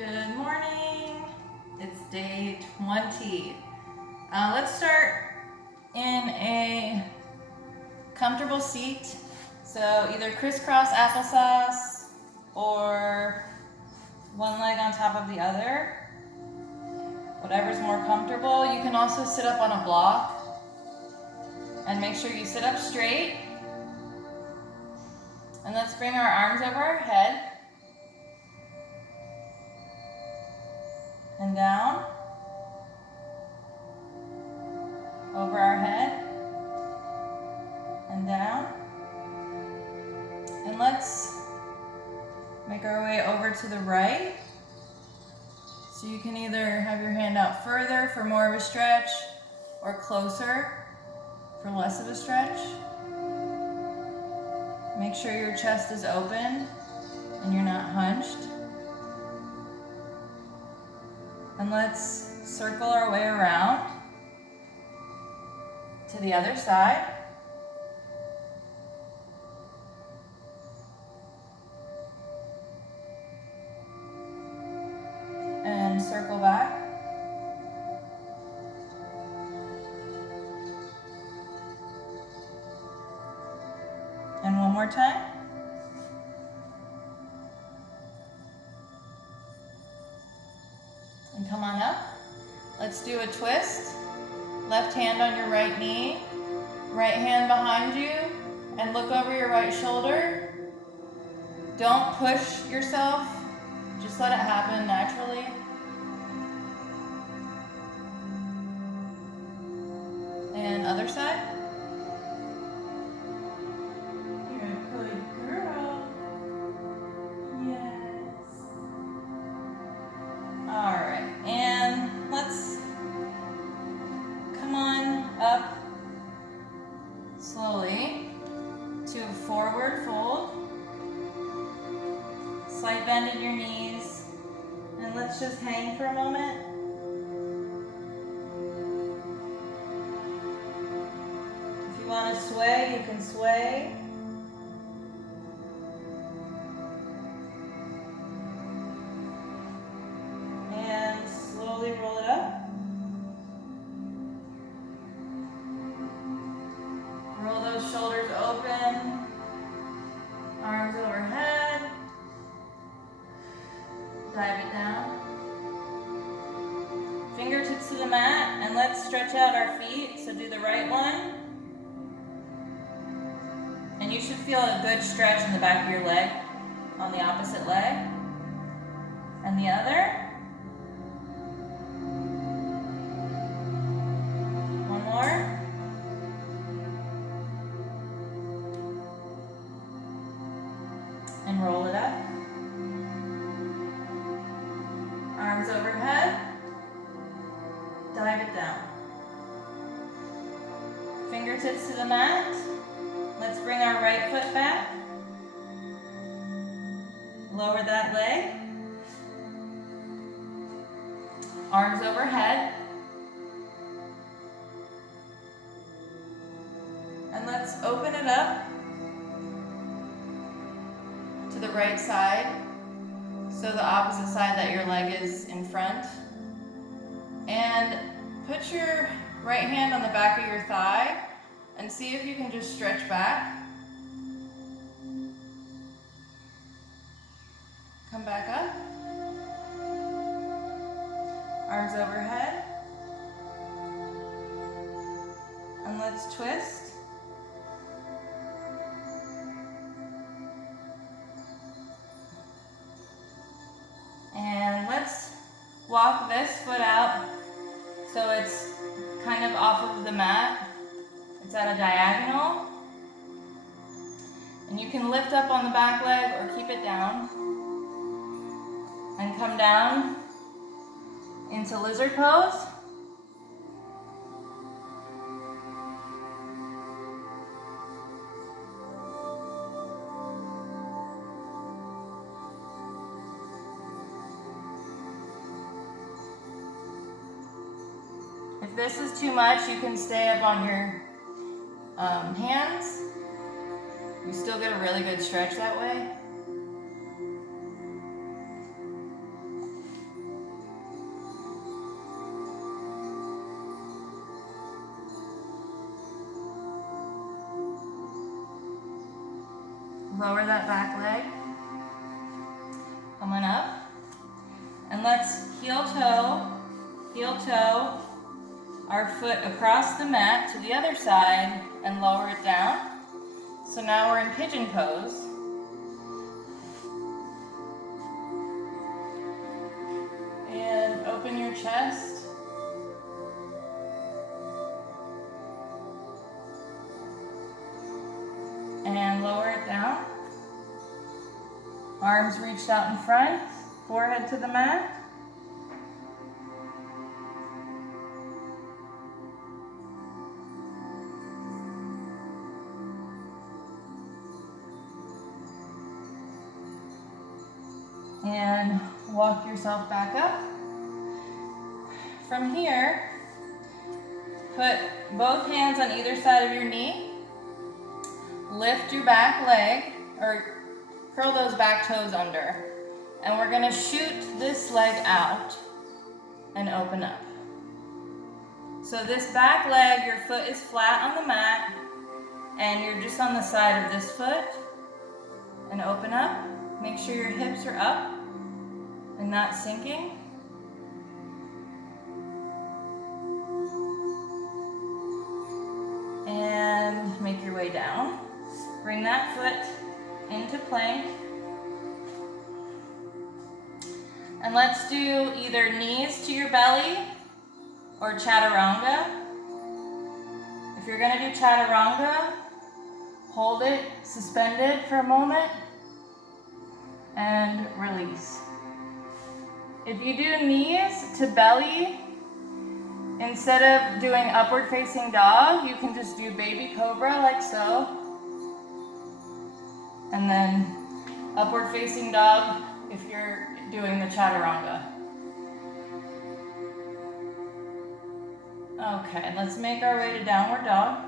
Good morning. It's day 20. Let's start in a comfortable seat. So either crisscross applesauce or one leg on top of the other. Whatever's more comfortable. You can also sit up on a block and make sure you sit up straight. And let's bring our arms over our head and down, over our head and down. And let's make our way over to the right. So you can either have your hand out further for more of a stretch or closer for less of a stretch. Make sure your chest is open and you're not hunched. And let's circle our way around to the other side. And circle back. And one more time. And come on up. Let's do a twist. Left hand on your right knee, right hand behind you, and look over your right shoulder. Don't push yourself, just let it happen naturally. And other side. You're a good girl. Yes. All right, and let's come on up slowly to a forward fold. Slight bend in your knees, and let's just hang for a moment. If you want to sway, you can sway. And slowly roll it up. Roll those shoulders open, arms overhead, dive it down. Fingertips to the mat, and let's stretch out our feet. So do the right one. And you should feel a good stretch in the back of your leg on the opposite leg. And the other. One more. And roll it up. Arms overhead. Dive it down. Fingertips to the mat. Let's bring our right foot back. Lower that leg. Arms overhead. And let's open it up to the right side, so the opposite side that your leg is in front. And put your right hand on the back of your thigh and see if you can just stretch back. Come back up. Arms overhead. And let's twist. And let's walk this foot out so it's kind of off of the mat. It's at a diagonal. And you can lift up on the back leg or keep it down. And come down into lizard pose. If this is too much, you can stay up on your hands. You still get a really good stretch that way. Lower that back leg. Coming up. And let's heel toe our foot across the mat to the other side and lower it down. So now we're in pigeon pose. And open your chest. And lower it down. Arms reached out in front, forehead to the mat. And walk yourself back up. From here, put both hands on either side of your knee. Lift your back leg, or curl those back toes under. And we're gonna shoot this leg out and open up. So this back leg, your foot is flat on the mat, and you're just on the side of this foot. And open up. Make sure your hips are up and not sinking. And make your way down. Bring that foot into plank. And let's do either knees to your belly or chaturanga. If you're gonna do chaturanga, hold it suspended for a moment and release. If you do knees to belly, instead of doing upward facing dog, you can just do baby cobra like so. And then upward facing dog if you're doing the chaturanga. Okay, let's make our way to downward dog.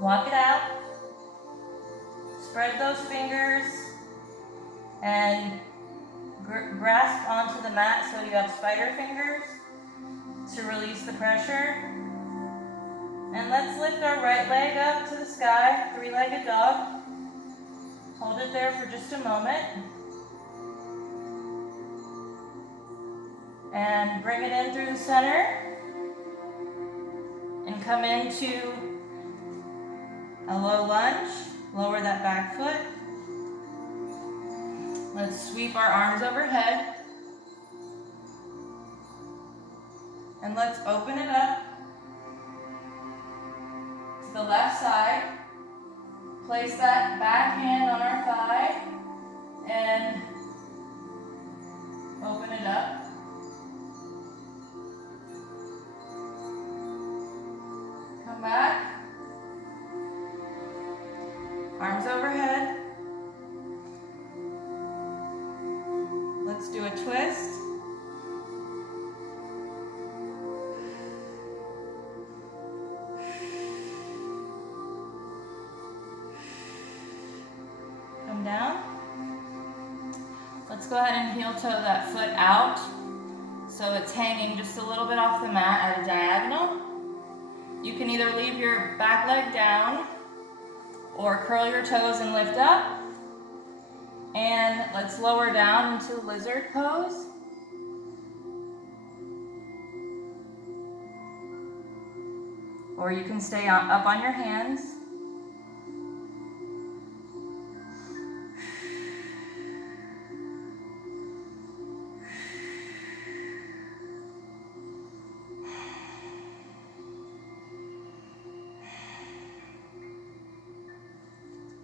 Walk it out. Spread those fingers and grasp onto the mat so you have spider fingers to release the pressure. And let's lift our right leg up to the sky, three-legged dog. Hold it there for just a moment. And bring it in through the center. And come into a low lunge. Lower that back foot. Let's sweep our arms overhead. And let's open it up to the left side. Place that back hand on our thigh and open it up. Come back. Arms overhead. Let's do a twist. Come down. Let's go ahead and heel toe that foot out so it's hanging just a little bit off the mat at a diagonal. You can either leave your back leg down or curl your toes and lift up. And let's lower down into lizard pose. Or you can stay up on your hands.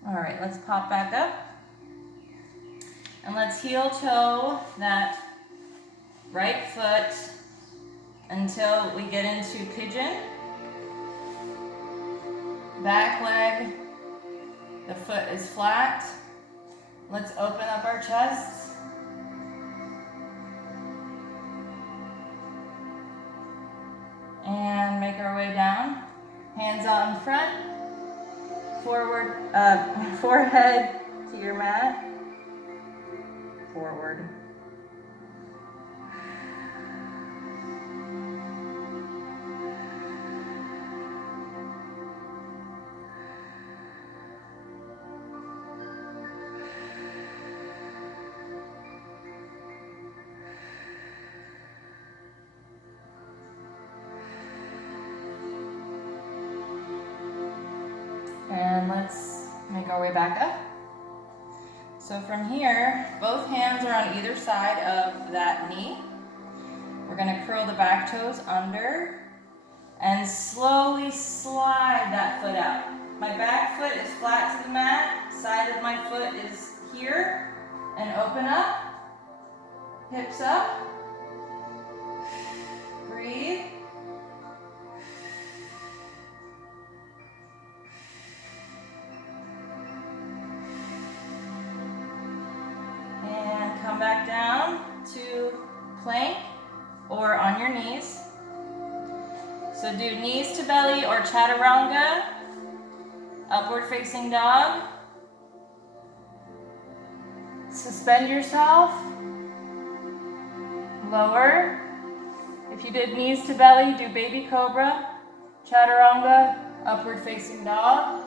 All right, let's pop back up. And let's heel toe that right foot until we get into pigeon. Back leg, the foot is flat. Let's open up our chests. And make our way down. Hands out in front. Forward, forehead to your mat. Forward. let's make our way back up. So from here, both hands are on either side of that knee. We're gonna curl the back toes under and slowly slide that foot out. My back foot is flat to the mat, side of my foot is here, and open up, hips up, breathe. And come back down to plank or on your knees. So do knees to belly or chaturanga, upward facing dog. Suspend yourself, lower. If you did knees to belly, do baby cobra, chaturanga, upward facing dog.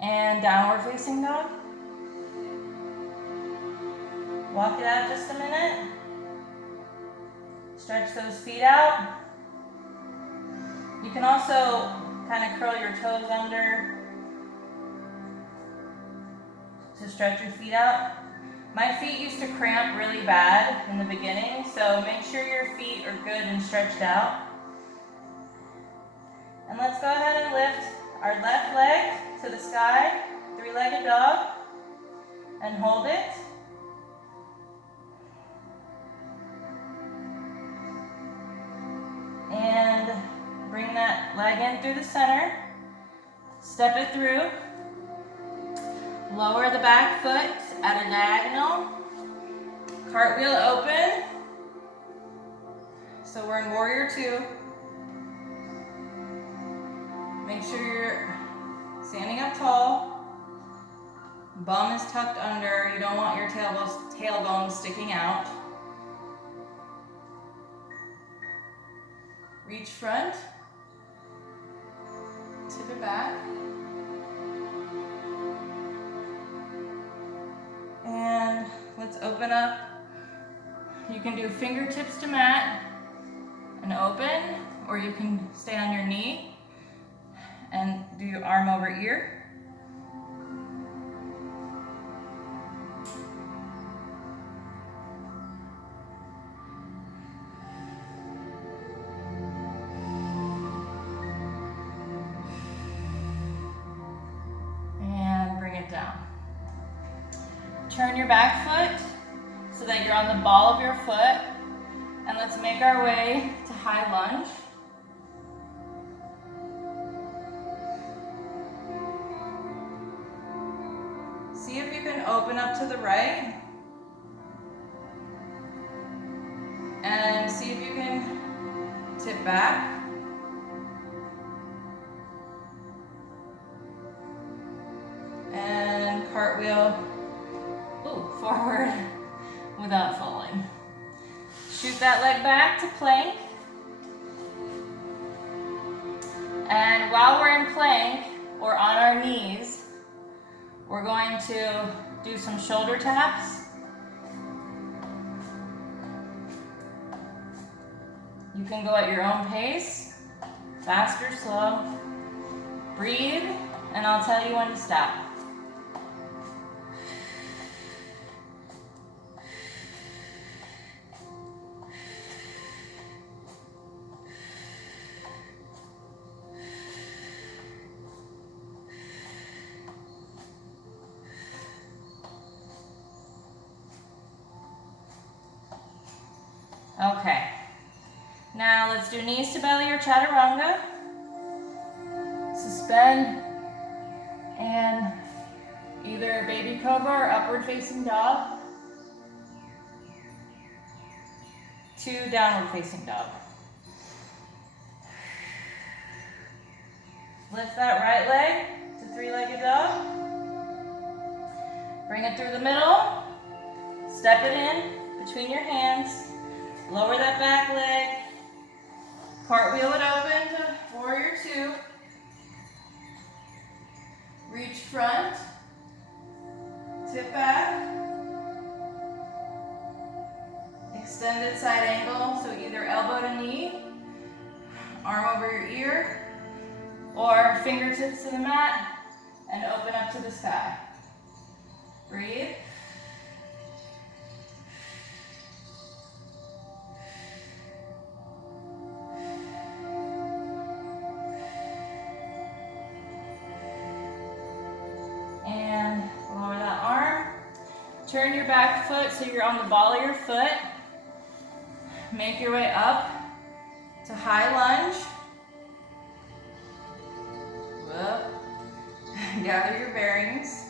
And downward facing dog. Walk it out just a minute. Stretch those feet out. You can also kind of curl your toes under to stretch your feet out. My feet used to cramp really bad in the beginning, so make sure your feet are good and stretched out. And let's go ahead and lift our left leg to the sky, three-legged dog, and hold it. And bring that leg in through the center. Step it through. Lower the back foot at a diagonal. Cartwheel open. So we're in warrior two. Make sure you're standing up tall. Bum is tucked under. You don't want your tailbone sticking out. Reach front, tip it back, and let's open up. You can do fingertips to mat and open, or you can stay on your knee and do your arm over ear. Down. Turn your back foot so that you're on the ball of your foot, and let's make our way to high lunge. See if you can open up to the right, and see if you can tip back. And cartwheel forward without falling. Shoot that leg back to plank. And while we're in plank or on our knees, we're going to do some shoulder taps. You can go at your own pace, fast or slow. Breathe, and I'll tell you when to stop. Okay, now let's do knees to belly or chaturanga. Suspend and either baby cobra or upward facing dog to downward facing dog. Lift that right leg to three-legged dog. Bring it through the middle. Step it in between your hands. Lower that back leg. Cartwheel it open to warrior two. Reach front. Tip back. Extended side angle, so either elbow to knee. arm over your ear or fingertips to the mat and open up to the sky. Breathe. And lower that arm. Turn your back foot so you're on the ball of your foot. Make your way up to high lunge. Whoop. Gather your bearings.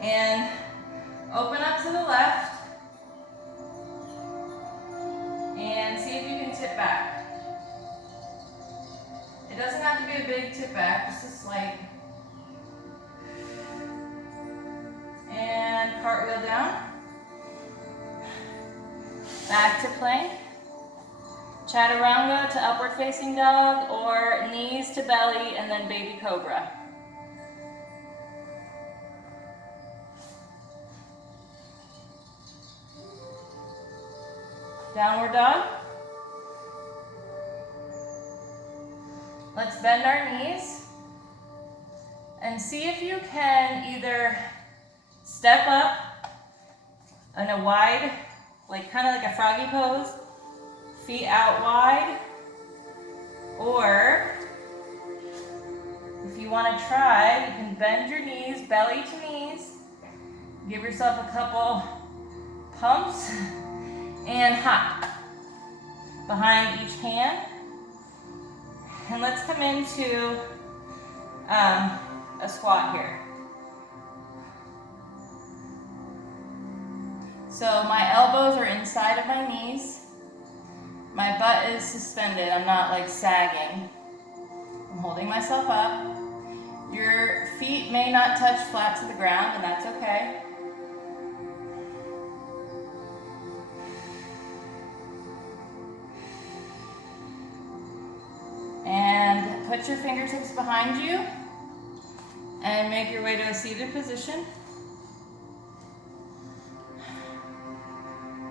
And open up to the left. And see if you can tip back. It doesn't have to be a big tip back, just a slight. And cartwheel down. Back to plank. Chaturanga to upward facing dog, or knees to belly and then baby cobra. Downward dog. Let's bend our knees and see if you can either step up in a wide, kind of like a froggy pose, feet out wide, or if you want to try, you can bend your knees, belly to knees, give yourself a couple pumps, and hop behind each hand. And let's come into a squat here. So my elbows are inside of my knees. My butt is suspended. I'm not sagging. I'm holding myself up. Your feet may not touch flat to the ground, and that's okay. And put your fingertips behind you and make your way to a seated position.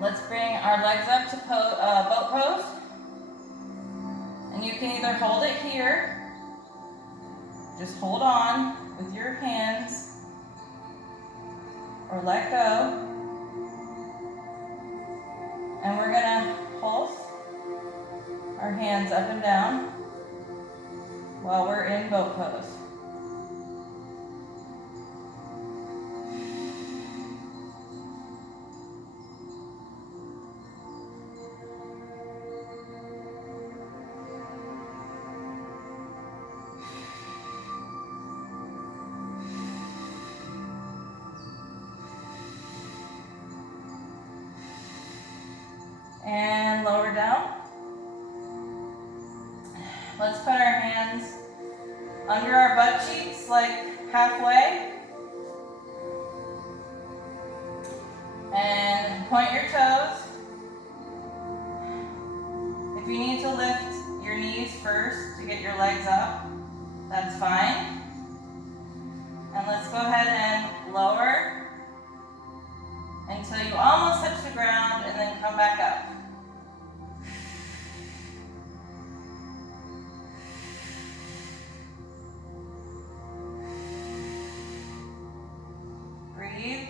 Let's bring our legs up to boat pose. And you can either hold it here, just hold on with your hands, or let go. And we're gonna pulse our hands up and down while we're in boat pose. And lower down. Let's put our hands under our butt cheeks, halfway. And point your toes. If you need to lift your knees first to get your legs up, that's fine. And let's go ahead and lower until you almost touch the ground, and then come back up. Breathe.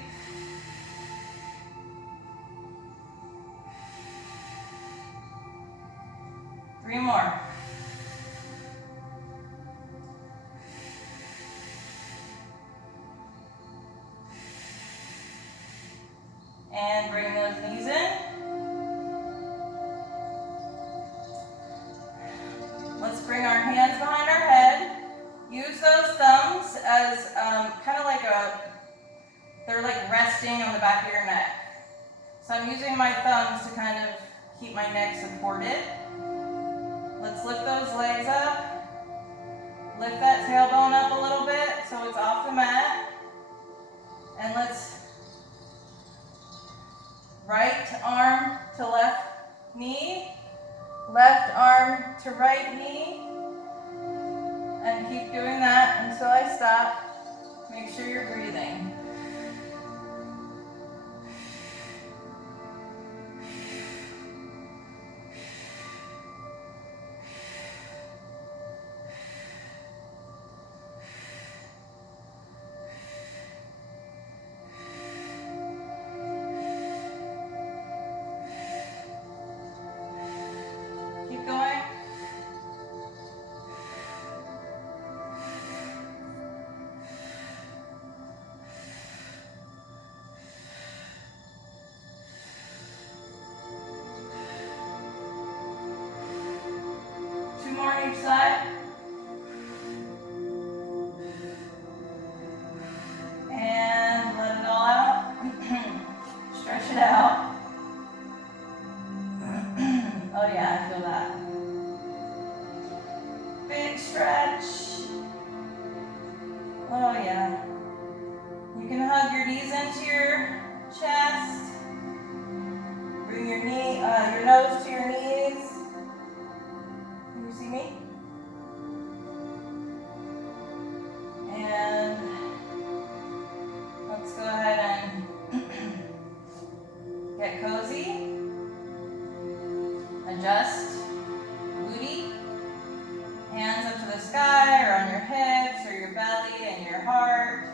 Three more. And bring those knees in. Let's bring our hands behind our head. Use those thumbs as kind of they're resting on the back of your neck. So I'm using my thumbs to kind of keep my neck supported. Let's lift those legs up. Lift that tailbone up a little bit so it's off the mat. And let's right arm to left knee, left arm to right knee, and keep doing that until I stop. Make sure you're breathing. side. And let it all out. Stretch it out. Oh yeah, I feel that. Big stretch. Oh yeah. You can hug your knees into your chest. Bring your your nose to your knees. Can you see me? And let's go ahead and get cozy. Adjust. Booty. Hands up to the sky or on your hips or your belly and your heart.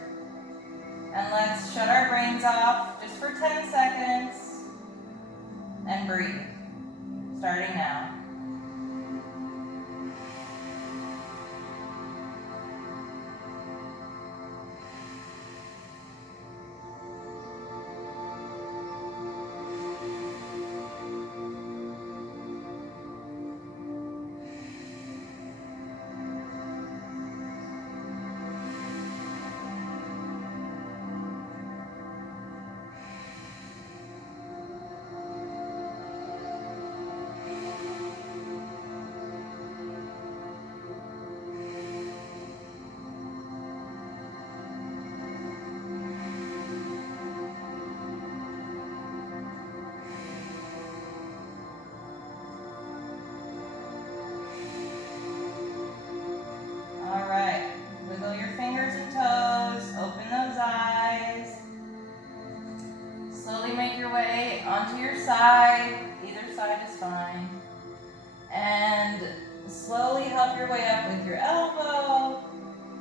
And let's shut our brains off just for 10 seconds and breathe. Starting now. Wiggle your fingers and toes, open those eyes. Slowly make your way onto your side. Either side is fine. And slowly help your way up with your elbow,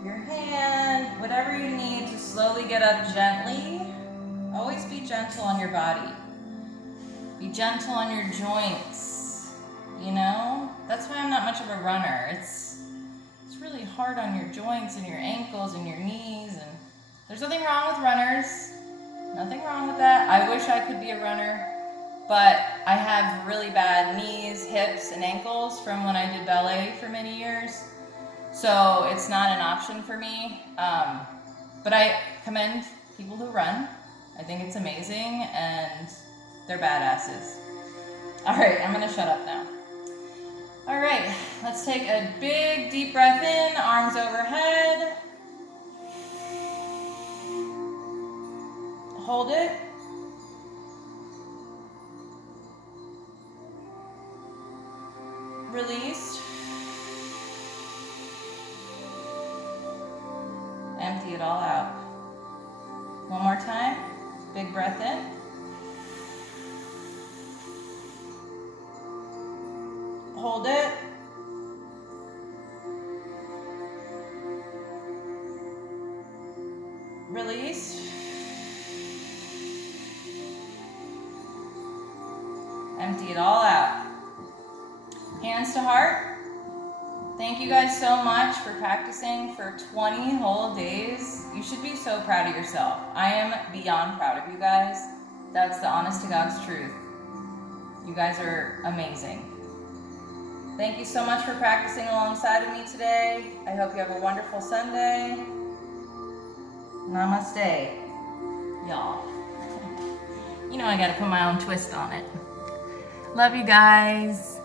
your hand, whatever you need to slowly get up gently. Always be gentle on your body. Be gentle on your joints, you know? That's why I'm not much of a runner. It's really hard on your joints and your ankles and your knees, and there's nothing wrong with runners. Nothing wrong with that. I wish I could be a runner, but I have really bad knees, hips, and ankles from when I did ballet for many years. So it's not an option for me. But I commend people who run. I think it's amazing, and they're badasses. All right, I'm gonna shut up now. All right, let's take a big deep breath in, arms overhead. Hold it. Release. Empty it all out. One more time, big breath in. Hold it. Release. Empty it all out. Hands to heart. Thank you guys so much for practicing for 20 whole days. You should be so proud of yourself. I am beyond proud of you guys. That's the honest to God's truth. You guys are amazing. Thank you so much for practicing alongside of me today. I hope you have a wonderful Sunday. Namaste, y'all. You know I gotta put my own twist on it. Love you guys.